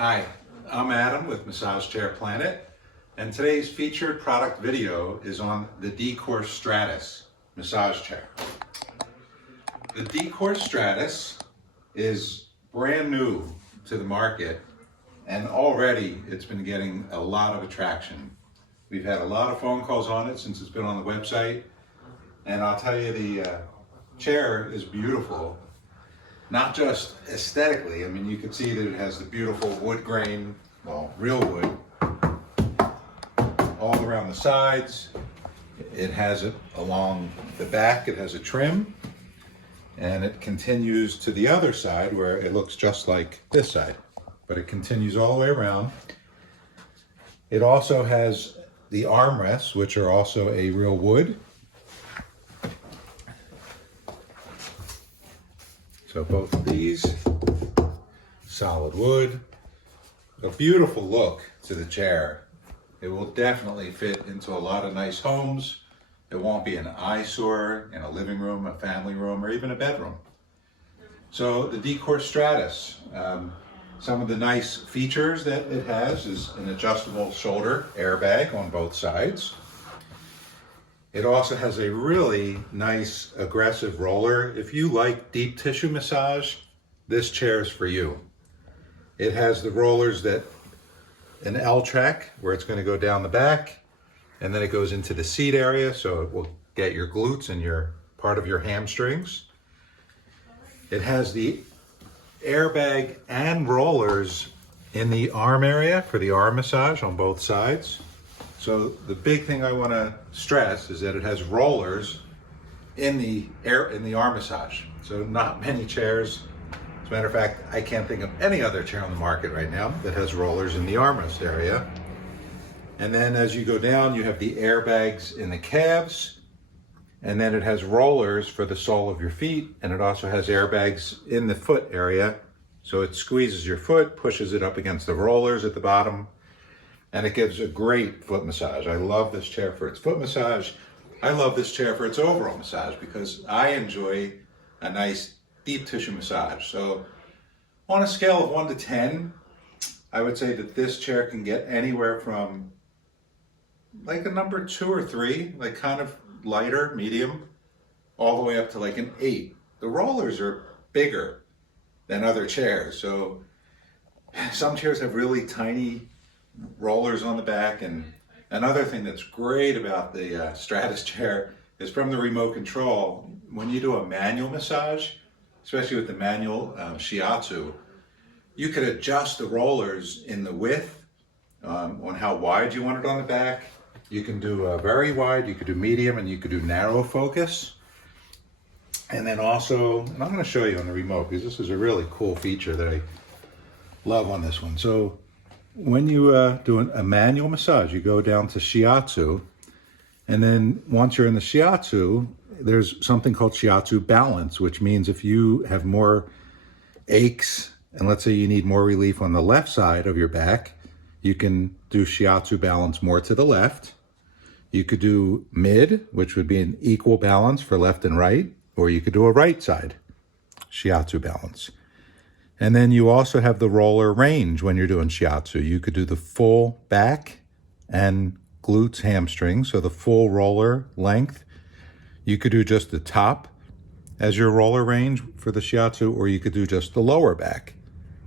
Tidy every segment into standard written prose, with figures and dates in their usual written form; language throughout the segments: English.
Hi, I'm Adam with MassageChairPlanet, and today's featured product video is on the D.Core Stratus massage chair. The D.Core Stratus is brand new to the market, and already it's been getting a lot of attraction. We've had a lot of phone calls on it since it's been on the website, and I'll tell you, the chair is beautiful. Not just aesthetically, I mean, you can see that it has the beautiful wood grain, well, real wood, all around the sides. It has it along the back, it has a trim, and it continues to the other side where it looks just like this side, but it continues all the way around. It also has the armrests, which are also a real wood. So both of these, solid wood, a beautiful look to the chair. It will definitely fit into a lot of nice homes. It won't be an eyesore in a living room, a family room, or even a bedroom. So the D.Core Stratus, some of the nice features that it has is an adjustable shoulder airbag on both sides. It also has a really nice aggressive roller. If you like deep tissue massage, this chair is for you. It has the rollers that an L track where it's going to go down the back, and then it goes into the seat area, so it will get your glutes and your part of your hamstrings. It has the airbag and rollers in the arm area for the arm massage on both sides. So the big thing I want to stress is that it has rollers in the arm massage. So not many chairs. As a matter of fact, I can't think of any other chair on the market right now that has rollers in the armrest area. And then as you go down, you have the airbags in the calves, and then it has rollers for the sole of your feet, and it also has airbags in the foot area. So it squeezes your foot, pushes it up against the rollers at the bottom, and it gives a great foot massage. I love this chair for its foot massage. I love this chair for its overall massage because I enjoy a nice deep tissue massage. So on a scale of 1 to 10, I would say that this chair can get anywhere from like a number 2 or 3, like kind of lighter, medium, all the way up to like an 8. The rollers are bigger than other chairs. So some chairs have really tiny rollers on the back, and another thing that's great about the Stratus chair is from the remote control, when you do a manual massage, especially with the manual Shiatsu, you could adjust the rollers in the width on how wide you want it on the back. You can do very wide, you could do medium, and you could do narrow focus. And then also, and I'm going to show you on the remote because this is a really cool feature that I love on this one. So when you do a manual massage, you go down to Shiatsu, and then once you're in the Shiatsu, there's something called Shiatsu Balance, which means if you have more aches, and let's say you need more relief on the left side of your back, you can do Shiatsu Balance more to the left. You could do mid, which would be an equal balance for left and right, or you could do a right side Shiatsu Balance. And then you also have the roller range when you're doing Shiatsu. You could do the full back and glutes, hamstrings, so the full roller length. You could do just the top as your roller range for the Shiatsu, or you could do just the lower back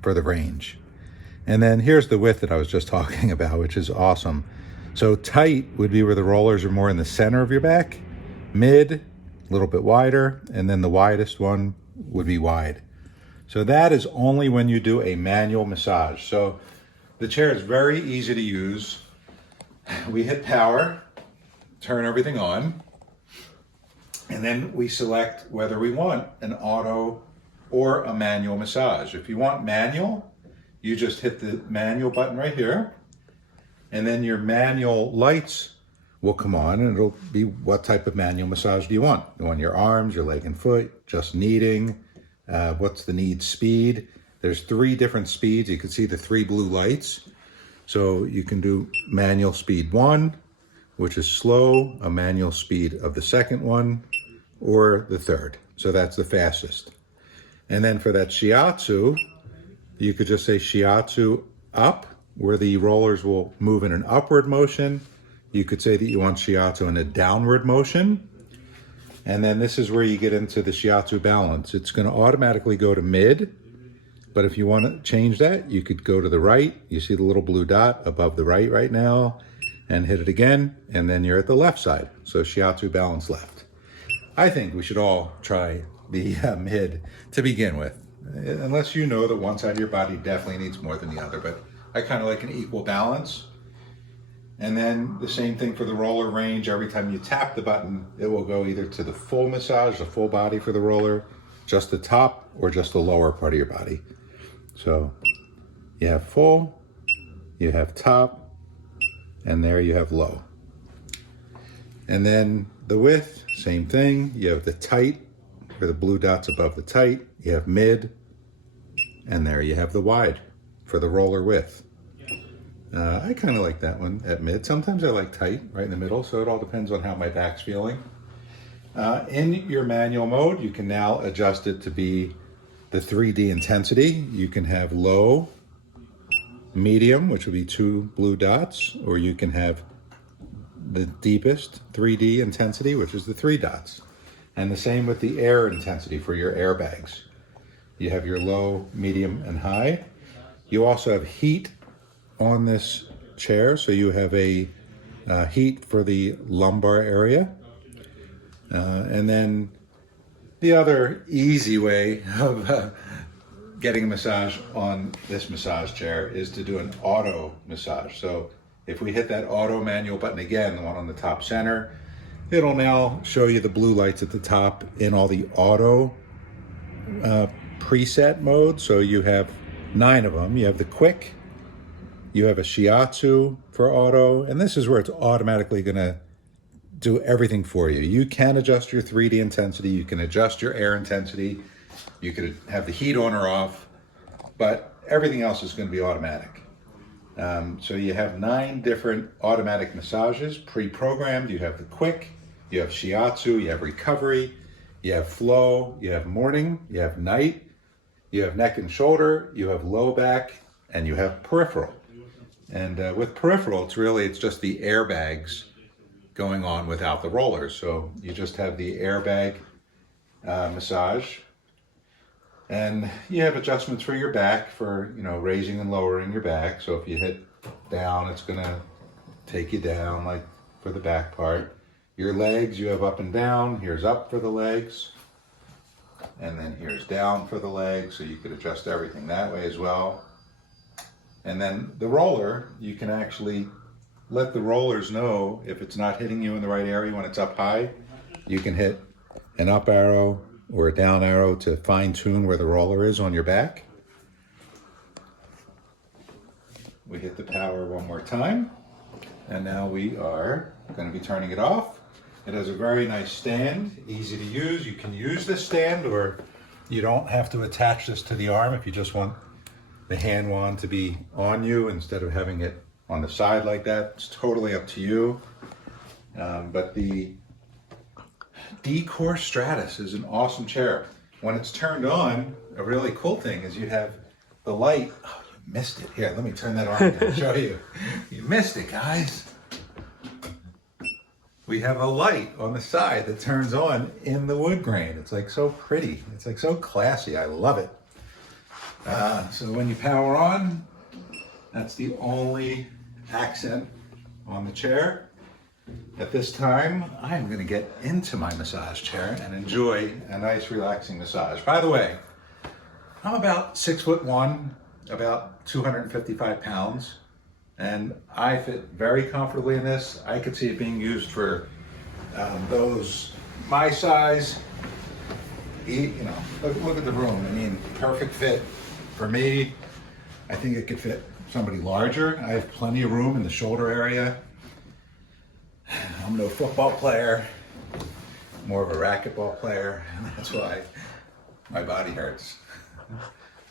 for the range. And then here's the width that I was just talking about, which is awesome. So tight would be where the rollers are more in the center of your back, mid, a little bit wider, and then the widest one would be wide. So that is only when you do a manual massage. So the chair is very easy to use. We hit power, turn everything on, and then we select whether we want an auto or a manual massage. If you want manual, you just hit the manual button right here, and then your manual lights will come on, and it'll be what type of manual massage do you want? You want your arms, your leg and foot, just kneading, what's the need speed? There's 3 different speeds. You can see the 3 blue lights. So you can do manual speed 1, which is slow, a manual speed of the second one, or the third. So that's the fastest. And then for that Shiatsu, you could just say Shiatsu up, where the rollers will move in an upward motion. You could say that you want Shiatsu in a downward motion. And then this is where you get into the Shiatsu Balance. It's going to automatically go to mid, but if you want to change that, you could go to the right. You see the little blue dot above the right now, and hit it again, and then you're at the left side. So Shiatsu Balance left. I think we should all try the mid to begin with, unless you know that one side of your body definitely needs more than the other, but I kind of like an equal balance. And then the same thing for the roller range. Every time you tap the button, it will go either to the full massage, the full body for the roller, just the top, or just the lower part of your body. So you have full, you have top, and there you have low. And then the width, same thing. You have the tight, where the blue dot's above the tight. You have mid, and there you have the wide for the roller width. I kind of like that one at mid. Sometimes I like tight, right in the middle, so it all depends on how my back's feeling. In your manual mode, you can now adjust it to be the 3D intensity. You can have low, medium, which would be 2 blue dots, or you can have the deepest 3D intensity, which is the 3 dots. And the same with the air intensity for your airbags. You have your low, medium, and high. You also have heat on this chair, so you have a heat for the lumbar area. And then the other easy way of getting a massage on this massage chair is to do an auto massage. So if we hit that auto manual button again, the one on the top center, it'll now show you the blue lights at the top in all the auto preset modes. So you have 9 of them. You have the quick, you have a Shiatsu for auto, and this is where it's automatically going to do everything for you. You can adjust your 3D intensity, you can adjust your air intensity, you could have the heat on or off, but everything else is going to be automatic. So you have 9 different automatic massages pre-programmed. You have the quick, you have Shiatsu, you have recovery, you have flow, you have morning, you have night, you have neck and shoulder, you have low back, and you have peripheral. And with peripheral, it's just the airbags going on without the rollers. So you just have the airbag massage, and you have adjustments for your back for, raising and lowering your back. So if you hit down, it's gonna take you down, like for the back part. Your legs, you have up and down. Here's up for the legs, and then here's down for the legs. So you could adjust everything that way as well. And then the roller, you can actually let the rollers know if it's not hitting you in the right area when it's up high. You can hit an up arrow or a down arrow to fine tune where the roller is on your back. We hit the power one more time, and now we are going to be turning it off. It has a very nice stand, easy to use. You can use this stand, or you don't have to attach this to the arm if you just want the hand wand to be on you instead of having it on the side like that. It's totally up to you. But the D.Core Stratus is an awesome chair. When it's turned on, a really cool thing is you have the light. Oh, you missed it. Here, let me turn that on and show you. You missed it, guys. We have a light on the side that turns on in the wood grain. It's like so pretty. It's like so classy. I love it. So when you power on, that's the only accent on the chair. At this time, I'm going to get into my massage chair and enjoy a nice relaxing massage. By the way, I'm about 6'1", about 255 pounds, and I fit very comfortably in this. I could see it being used for those my size. Look at the room. I mean, perfect fit for me. I think it could fit somebody larger. I have plenty of room in the shoulder area. I'm no football player, more of a racquetball player, and that's why my body hurts.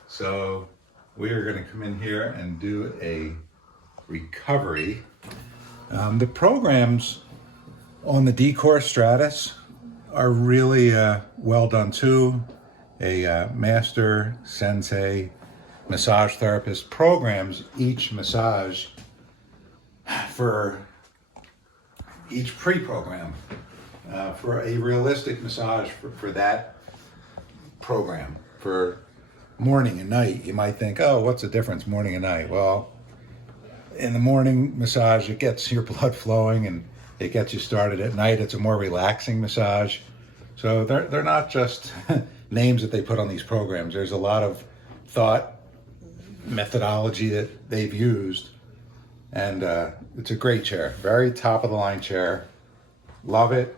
So we are going to come in here and do a recovery. The programs on the D.Core Stratus are really well done too. A master sensei massage therapist programs each massage for each pre-program for a realistic massage for that program. For morning and night, you might think, oh, what's the difference morning and night? Well, in the morning massage, it gets your blood flowing and it gets you started. At night, it's a more relaxing massage. So they're not just names that they put on these programs. There's a lot of thought, methodology that they've used, and it's a great chair. Very top of the line chair. Love it.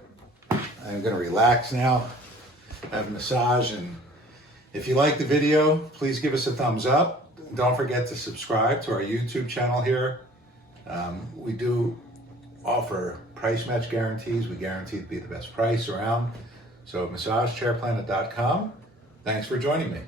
I'm gonna relax now, have a massage, and if you like the video, please give us a thumbs up. Don't forget to subscribe to our YouTube channel here. We do offer price match guarantees. We guarantee to be the best price around. So MassageChairPlanet.com. Thanks for joining me.